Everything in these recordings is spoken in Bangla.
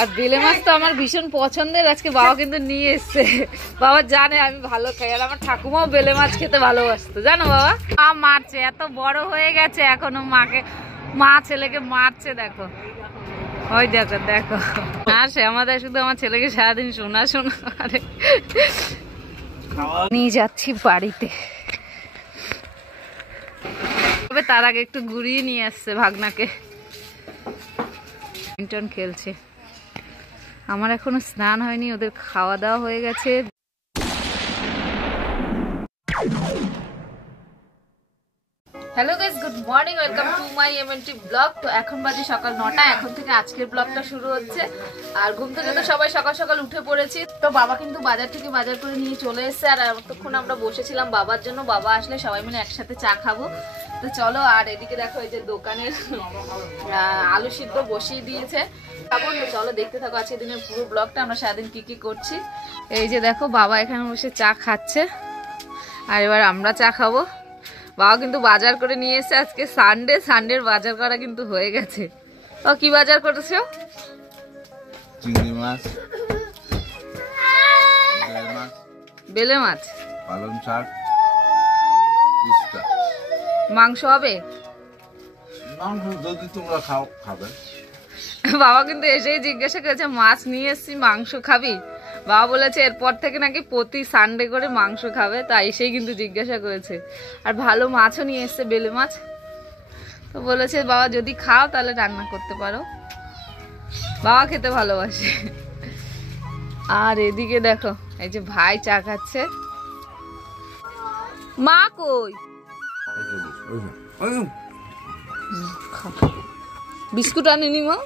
আর বেলে মাছ তো আমার ভীষণ পছন্দের। আজকে বাবা কিন্তু নিয়ে এসছে। বাবা জানে আমি ভালো খাই, আর আমার ঠাকুমাও বেলে মাছ খেতে ভালোবাসতো, জানো বাবা। মা মারছে, এত বড় হয়ে গেছে এখনো মা ছেলেকে মারছে। দেখো ওই দেখো দেখো, আর সে আমাদের শুধু আমার ছেলেকে সারাদিন শোনা আরে নিয়ে যাচ্ছি বাড়িতে। তার আগে একটু ঘুরিয়ে নিয়ে আসছে ভাগনাকে, ব্যাডমিন্টন খেলছে। আমার এখনো স্নান হয়নি, ওদের খাওয়া দাওয়া হয়ে গেছে। Hello guys, good morning, welcome to my MNT blog. তো এখন বাজে সকাল 9টা, এখন থেকে আজকের ব্লগটা শুরু হচ্ছে। আর ঘুম থেকে তো সবাই সকাল সকাল উঠে পড়েছি। তো বাবা কিন্তু বাজার থেকে বাজার করে নিয়ে চলে এসেছে, আর এতক্ষণ আমরা বসেছিলাম বাবার জন্য। বাবা আসলে সবাই মিলে একসাথে চা খাবো। তো চলো, আর এদিকে দেখো এই যে দোকানের আলু সিদ্ধ বসিয়ে দিয়েছে, খাবো। তো চলো দেখতে থাকো আজকের দিনের পুরো ব্লগটা, আমরা সারাদিন কি কি করছি। এই যে দেখো বাবা এখানে বসে চা খাচ্ছে, আর এবার আমরা চা খাবো। বাবা কিন্তু বাজার করে নিয়ে এসে, আজকে সানডের বাজার করা কিন্তু হয়ে গেছে। ও কি বাজার করেছো? চিংড়ি মাছ, বেলে মাছ, পালং শাক, মাংস হবে। মাংস যদি তোমরা খাও খাবে। বাবা কিন্তু এসেই জিজ্ঞাসা করেছে মাছ নিয়ে এসছি, মাংস খাবি? বাবা বলেছে এরপর থেকে নাকি প্রতি সানডে করে মাংস খাবে, তাই এসেই কিন্তু জিজ্ঞাসা করেছে। আর ভালো মাছও নিয়ে এসছে, বেলে মাছ। তো বলেছে বাবা যদি খাও তাহলে রান্না করতে পারো, বাবা খেতে ভালোবাসে। আর এদিকে দেখো এই যে ভাই চা খাচ্ছে। মা কই? বিস্কুট আনিনি মা?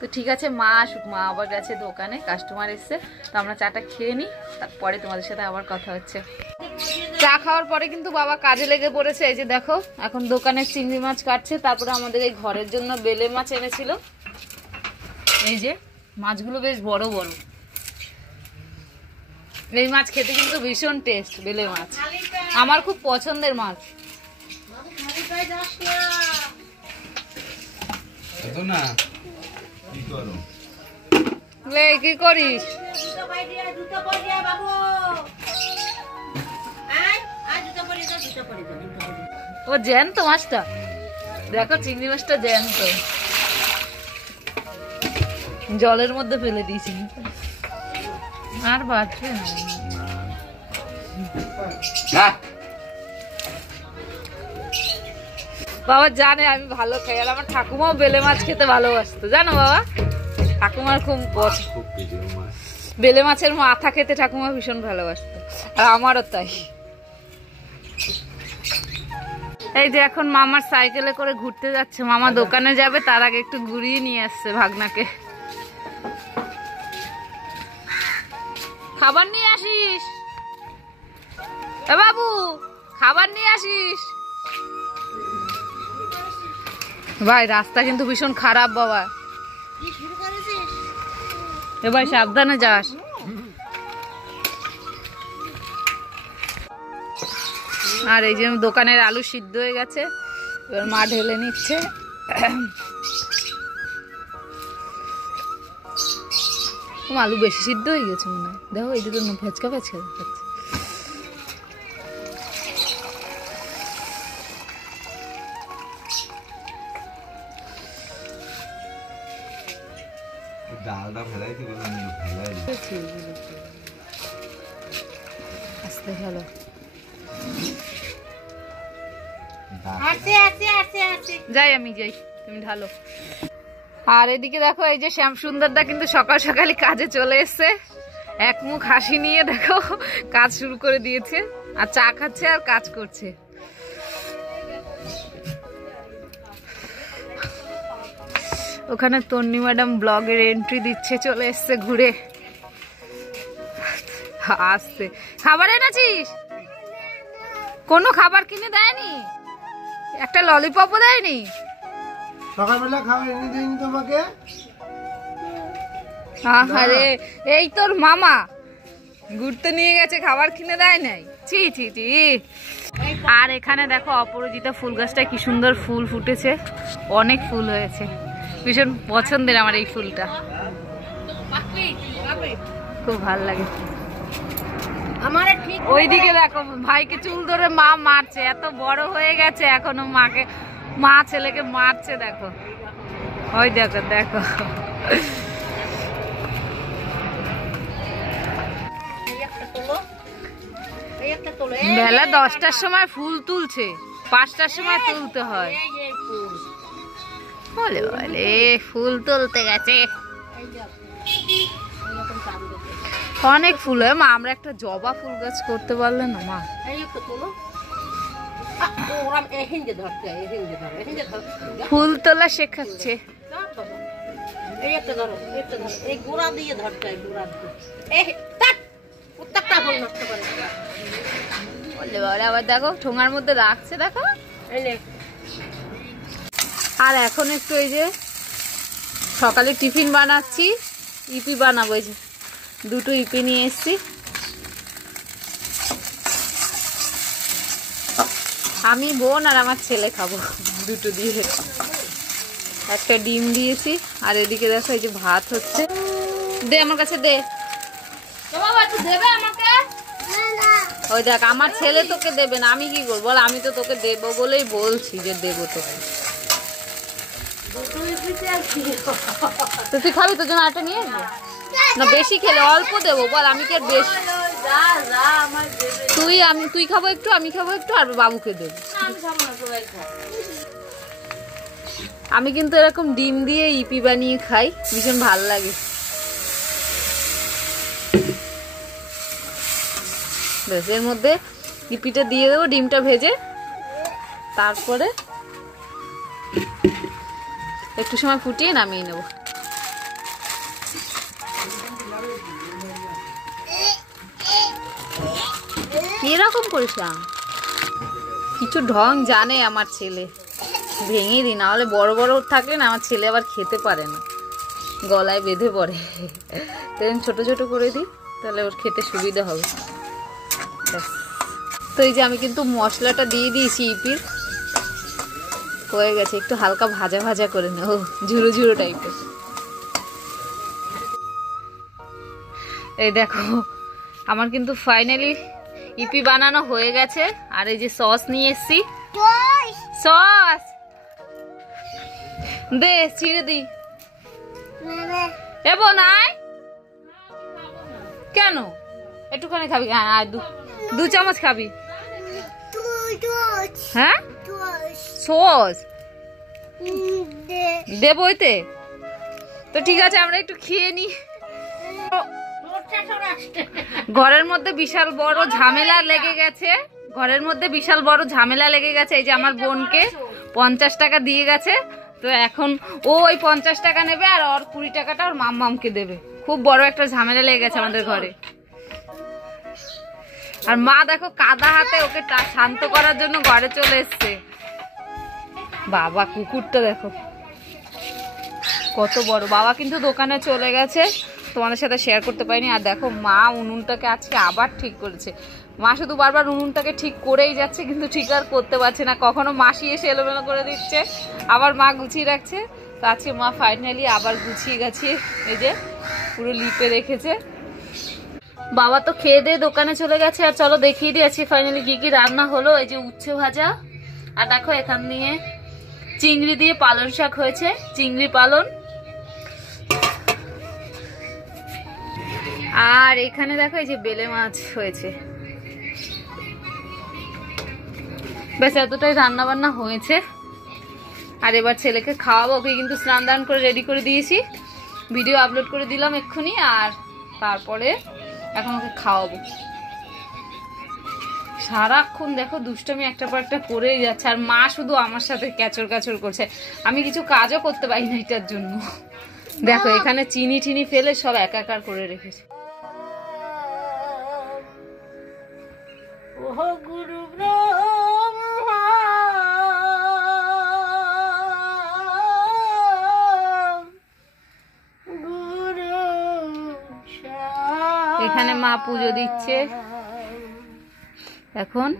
তো ঠিক আছে, মা আসুক, মা আবার গেছে দোকানে, কাস্টমার এসছে। তো আমরা চাটা খেয়ে নিই, তারপরে তোমাদের সাথে আবার কথা হচ্ছে। চা খাওয়ার পরে কিন্তু বাবা কাজে লেগে পড়েছে। এই যে দেখো এখন দোকানের চিংড়ি মাছ কাটছে, তারপরে আমাদের এই ঘরের জন্য বেলে মাছ এনেছিল। এই যে মাছগুলো বেশ বড় বড়, এই মাছ খেতে কিন্তু ভীষণ টেস্ট। বেলে মাছ আমার খুব পছন্দের মাছ। কি করিস? ও জ্যান্ত মাছটা, দেখো চিংড়ি মাছটা জ্যান্ত, জলের মধ্যে ফেলে দিয়েছি। আর বাঁচবে না। বাবা জানে আমি ভালো খাই, আর আমার ঠাকুমাও বেলে মাছ খেতে ভালোবাসতো, জানো বাবা। ঠাকুমার খুব বেলে মাছের মাথা খেতে ঠাকুমা ভীষণ ভালোবাসতো, আর আমারও তাই। এই যে এখন মামার সাইকেলে করে ঘুরতে যাচ্ছে, মামা দোকানে যাবে, তার আগে একটু ঘুরিয়ে নিয়ে আসছে ভাগনাকে। খাবার নিয়ে আসিস বাবু, খাবার নিয়ে আসিস। ভাই রাস্তা কিন্তু ভীষণ খারাপ বাবা, এবার সাবধানে যাস। আর এই যে দোকানের আলু সিদ্ধ হয়ে গেছে, এবার মা ঢেলে নিচ্ছে। আলু বেশি সিদ্ধ হয়ে গেছে মনে হয়, দেখো এই দুটো ফেচকা ফেচকা দেখাচ্ছে। আস্তে ভালো যাই, আমি যাই, তুমি ঢালো। আর এদিকে দেখো এই যে শ্যাম সুন্দরদা কিন্তু সকাল সকালই কাজে চলে এসছে, এক মুখ হাসি নিয়ে দেখো কাজ শুরু করে দিয়েছে, আর চা খাচ্ছে আর কাজ করছে। ওখানে তন্নি ম্যাডাম ব্লগের এন্ট্রি দিচ্ছে, চলে এসছে ঘুরে। আসতে খাবার এনেছিস? কোনো খাবার কিনে দেয়নি? একটা ললিপপও দেয়নি? সকালবেলা খাবার এনে দিইনি তোমাকে? আরে এই তোর মামা ঘুরতে নিয়ে গেছে, খাবার কিনে দেয় নাই? ছি ছি ছি। আর এখানে দেখো অপরাজিতা ফুল গাছটায় কি সুন্দর ফুল ফুটেছে, অনেক ফুল হয়েছে, ভীষণ পছন্দের আমার এই ফুলটা, খুব ভালো লাগে। ওইদিকে দেখো ভাইকে চুল ধরে মা মারছে, এত বড় হয়ে গেছে এখনো মা ছেলেকে মারছে, দেখো ওই দেখো দেখো। বেলা 10টার সময় ফুল তুলছে, 5টার সময় তুলতে হয়। বলে বলে ফুল তুলতে গেছে, অনেক ফুল হয় মা। আমরা একটা জবা ফুল গাছ করতে পারলে না মা? ফুল তোলা শেখাচ্ছে। আবার দেখো ঠোঙার মধ্যে রাখছে, দেখো। আর এখন একটু এই যে সকালে টিফিন বানাচ্ছি, ইপি বানাবো। এই যে 2টো ইপি নিয়ে এসছি, আমি বোন আর আমার ছেলে খাবো 2টো দিয়ে। একটা ডিম দিয়েছি, আর এদিকে দেখো এই যে ভাত হচ্ছে। দে আমার কাছে দে, দেবে আমাকে। ওই দেখ আমার ছেলে তোকে দেবে না, আমি কি করবো বল? আমি তো তোকে দেবো বলেই বলছি যে দেবো তোকে। তুই খাবি? তোর জন্য আটা নিয়ে আসবো না? বেশি খেলে অল্প দেবো বল, আমি কি আর বেশি? তুই খাবো একটু, আমি খাবো একটু, আর বাবুকে দেবো। আমি কিন্তু এরকম ডিম দিয়ে ইপি বানিয়ে খাই, ভীষণ ভাল লাগে। বেশ, এর মধ্যে ইপিটা দিয়ে দেবো, ডিমটা ভেজে, তারপরে একটু সময় ফুটিয়ে নামিয়ে নেব। এরকম করিস না, কিছু ঢং জানে আমার ছেলে, ভেঙে দিই, না হলে বড় বড় থাকলে না আমার ছেলে আবার খেতে পারে না, গলায় বেঁধে পড়ে। তো ছোট ছোট করে দিই, তাহলে ওর খেতে সুবিধা হবে। তো এই যে আমি কিন্তু মশলাটা দিয়ে দিয়েছি, ইপির হয়ে গেছে, একটু হালকা ভাজা ভাজা করে নেব, ঝুরো ঝুরো টাইপের। এই দেখো আমার কিন্তু ফাইনালি ইপি বানানো হয়ে গেছে। আর এই যে সস নিয়ে এসছি, সস দে ছিঁড়ে দি। এ বোন আয়, কেন একটুখানি খাবি? হ্যাঁ 2 চামচ খাবি? হ্যাঁ সস দেবইতে তো ঠিক আছে, আমরা একটু খেয়ে নি। ঘরের মধ্যে বিশাল বড় ঝামেলা লেগে গেছে, ঘরের মধ্যে বিশাল বড় ঝামেলা লেগে গেছে। এই যে আমার বোনকে 50 টাকা দিয়ে গেছে, তো এখন ও ওই 50 টাকা নেবে, আর ওর 20 টাকাটা ওর মামকে দেবে। খুব বড় একটা ঝামেলা লেগে গেছে আমাদের ঘরে। আর মা দেখো কাদা হাতে ওকে শান্ত করার জন্য ঘরে চলে এসছে। বাবা কুকুরটা দেখো কত বড়। বাবা কিন্তু দোকানে চলে গেছে, তোমাদের সাথে শেয়ার করতে পারিনি। আর দেখো মা উনুনটাকে আজকে আবার ঠিক করেছে। মা শুধু বারবার উনুনটাকে ঠিক করেই যাচ্ছে, কিন্তু ঠিক আর করতে পারছে না। কখনো মাসি এসে এলোমেলো করে দিচ্ছে, আবার মা গুছিয়ে রাখছে। তো আজকে মা ফাইনালি আবার গুছিয়ে গাছিয়ে এই যে পুরো লিপে রেখেছে। বাবা তো খেয়ে দিয়ে দোকানে চলে গেছে। আর চলো দেখিয়ে দিই আজকে ফাইনালি কি কি রান্না হলো। এই যে উচ্ছে ভাজা, আর দেখো এখান দিয়ে চিংড়ি দিয়ে পালং শাক হয়েছে, চিংড়ি পালন। আর এখানে দেখো এই যে বেলে মাছ হয়েছে। ব্যাস এতটাই রান্না বান্না হয়েছে। আর এবার ছেলেকে খাওয়াবো, ওকে কিন্তু স্নান দান করে রেডি করে দিয়েছি, ভিডিও আপলোড করে দিলাম এক্ষুনি। আর তারপরে এখন ওকে খাওয়াবো। সারাক্ষণ দেখো দুষ্টমি একটা পর একটা করেই যাচ্ছে, আর মা শুধু আমার সাথে ক্যাচর ক্যাচর করছে। আমি কিছু কাজও করতে পারি না এটার জন্য। দেখো এখানে চিনি টিনি ফেলে সব একাকার করে রেখেছে। গুরু এখানে মা পুজো দিচ্ছে এখন।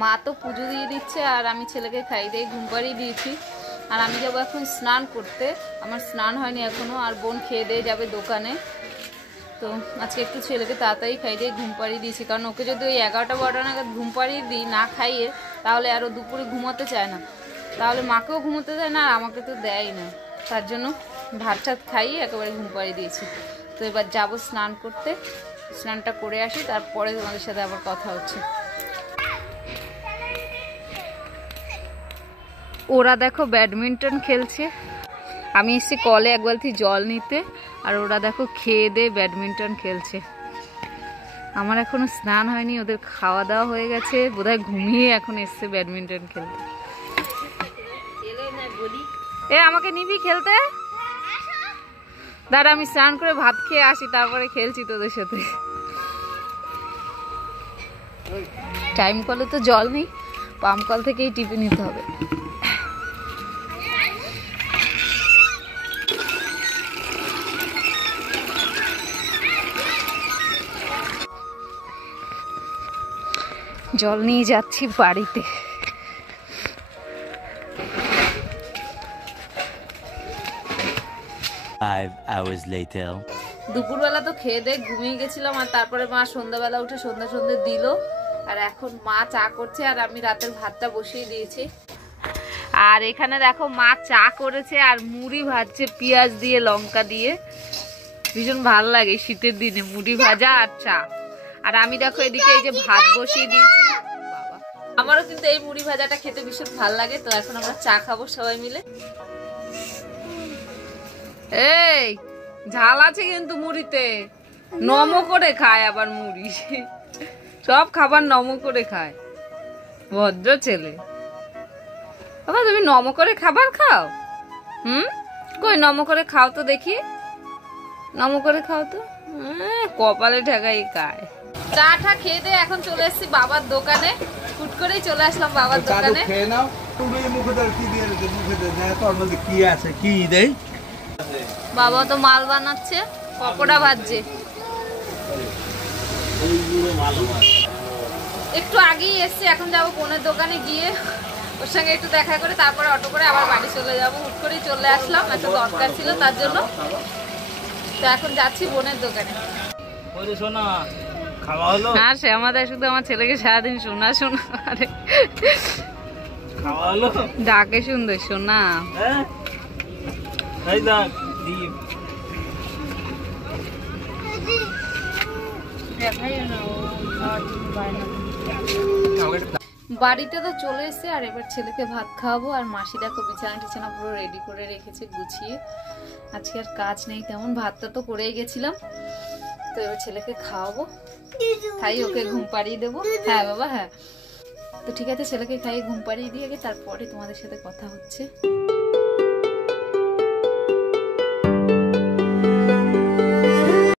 মা তো পুজো দিয়ে দিচ্ছে আর আমি ছেলেকে খাই দিয়ে ঘুম পাড়িয়ে দিয়েছি। আর আমি যাবো এখন স্নান করতে, আমার স্নান হয়নি এখনও। আর বোন খেয়ে দিয়ে যাবে দোকানে। তো আজকে একটু ছেলেকে তাড়াতাড়ি খাই দিয়ে ঘুম পাড়িয়ে দিয়েছি, কারণ ওকে যদি ওই 11টা-12টা নাগাদ ঘুম পাড়িয়ে দিই না খাইয়ে, তাহলে আরও দুপুরে ঘুমোতে চায় না, তাহলে মাকেও ঘুমোতে দেয় না আর আমাকে তো দেয় না। তার জন্য ভাত টাত খাইয়ে একেবারে ঘুম পাড়িয়ে দিয়েছি। তো এবার যাবো স্নান করতে, স্নানটা করে আসি, তারপরে তোমাদের সাথে আবার কথা হচ্ছে। ওরা দেখো ব্যাডমিন্টন খেলছে, আমি এসেছি কলে এক বালতি জল নিতে, আর ওরা দেখো খেয়ে দিয়ে ব্যাডমিন্টন খেলছে। আমার এখনো স্নান হয়নি, ওদের খাওয়া দাওয়া হয়ে গেছে, বোধহয় ঘুমিয়ে এখন এসছে ব্যাডমিন্টন খেলতে। এ আমাকে নিবি খেলতে? দাঁড়া আমি স্নান করে ভাত খেয়ে আসি, তারপরে খেলছি তোদের সাথে। টাইম কলে তো জল নেই, পাম্প কল থেকেই টিপে নিতে হবে। জল নিয়ে যাচ্ছি বাড়িতে। দুপুরবেলা তো খেয়ে দিয়ে ঘুমিয়ে গেছিলাম, আর তারপরে মা সন্ধ্যাবেলা উঠে সন্ধ্যে দিল। আর এখন মা চা করছে আর আমি রাতের ভাতটা বসিয়ে দিয়েছি। আর এখানে দেখো মা চা করেছে আর মুড়ি ভাজছে পেঁয়াজ দিয়ে লঙ্কা দিয়ে, ভীষণ ভালো লাগে শীতের দিনে মুড়ি ভাজা আর চা। আর আমি দেখো এদিকে এই যে ভাত বসিয়ে দিয়েছি। বাবা, আমারও কিন্তু এই মুড়ি ভাজাটা খেতে ভীষণ ভালো লাগে। তো এখন আমরা চা খাবো সবাই মিলে। এই ঝাল আছে কিন্তু মুড়িতে, নমো করে খায় আবার মুড়ি, সব খাবার নমো করে খায়, ভদ্র ছেলে। বাবা তুমি নমো করে খাবার খাও? কই নমো করে খাও তো দেখি, নমো করে খাও তো। কপালে ঠেকাই খায়। চা টা খেয়ে দিয়ে এখন চলে এসেছি বাবার দোকানে, হুট করেই চলে আসলাম বাবার দোকানে। খেয়ে নাও তুমি, মুখে ধরে কি দিয়ে রেখে, মুখে ধরে তোর মধ্যে কি আছে কি দেই। বাবা তো মাল বানাচ্ছে, পকোড়া ভাজছে। একটু আগেই এসছি, এখন যাবো বোনের দোকানে, গিয়ে ওর সঙ্গে একটু দেখা করে তারপরে অটো করে আবার বাড়ি চলে যাবো। হুট করেই চলে আসলাম, একটা দরকার ছিল তার জন্য। তো এখন যাচ্ছি বোনের দোকানে। আর সে আমাদের শুধু আমার ছেলেকে সারাদিন শোনা শোনা ডাকে সুন্দর শোনা। বাড়িতে তো চলে এসেছে, আর এবার ছেলেকে ভাত খাওয়াবো। আর মাসি দেখো বিছানা টিছানা পুরো রেডি করে রেখেছে গুছিয়ে। আজকে আর কাজ নেই তেমন, ভাতটা তো করেই গেছিলাম। তো এবার ছেলেকে খাওয়াবো, খাই ওকে ঘুম পাড়িয়ে দেবো। হ্যাঁ বাবা হ্যাঁ। তো ঠিক আছে, ছেলেকে খাইয়ে ঘুম পাড়িয়ে দিয়ে তারপরে তোমাদের সাথে কথা হচ্ছে।